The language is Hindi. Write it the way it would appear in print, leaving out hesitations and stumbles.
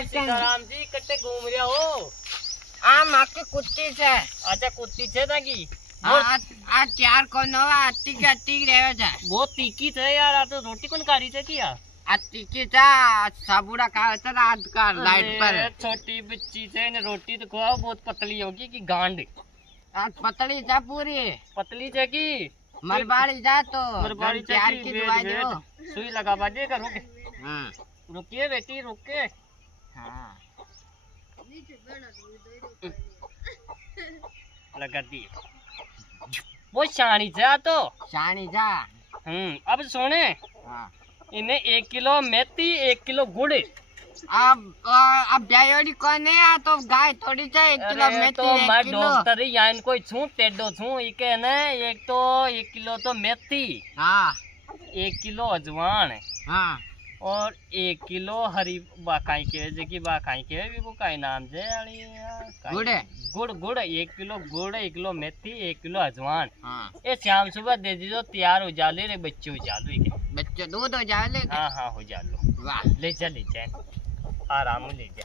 सीताराम जी कट्टे घूम रहे हो? माके कुत्ती से अच्छा कुत्ती छे ताकी आ चार कोनो आती के आती रहवे छे बहुत तीखी छे यार। आ तो रोटी कोन काढ़ी छे किया आती की ता साबुड़ा खावे छे रात का लाइट पर। छोटी बच्ची छे ने रोटी तो खाओ बहुत पतली होगी कि गांड। आज पतली जा पूरी पतली छे की मरबाड़ी जा तो मरबाड़ी चार की दवाई दो सुई लगा बाजे का रुके। हां रुकिए बेटी रुके। हां लगा दी वो शानी जा तो शानी जा। अब सुने हां इन्हें 1 किलो मेथी 1 किलो गुड़। अब डायोडी कौन है आ तो गाय थोड़ी चाहिए 1 किलो मेथी तो मैं 1 किलो डॉक्टर यहाँ कोई छू टेडो छू इके ने एक तो 1 किलो तो मेथी। हां 1 किलो अजवान हां और 1 किलो हरी बाकाई के जे की बाकाई के भी वो काई नाम जे अली गुड़ गुड़ गुड़ 1 किलो गुड़ 1 किलो मेथी 1 किलो अजवान। हां ये शाम सुबह दे दीजो तैयार हो जाले रे बच्चे हो जालो के बच्चे दूध हो जाले। हाँ हाँ हो जालो। वाह ले जा आराम ले जा।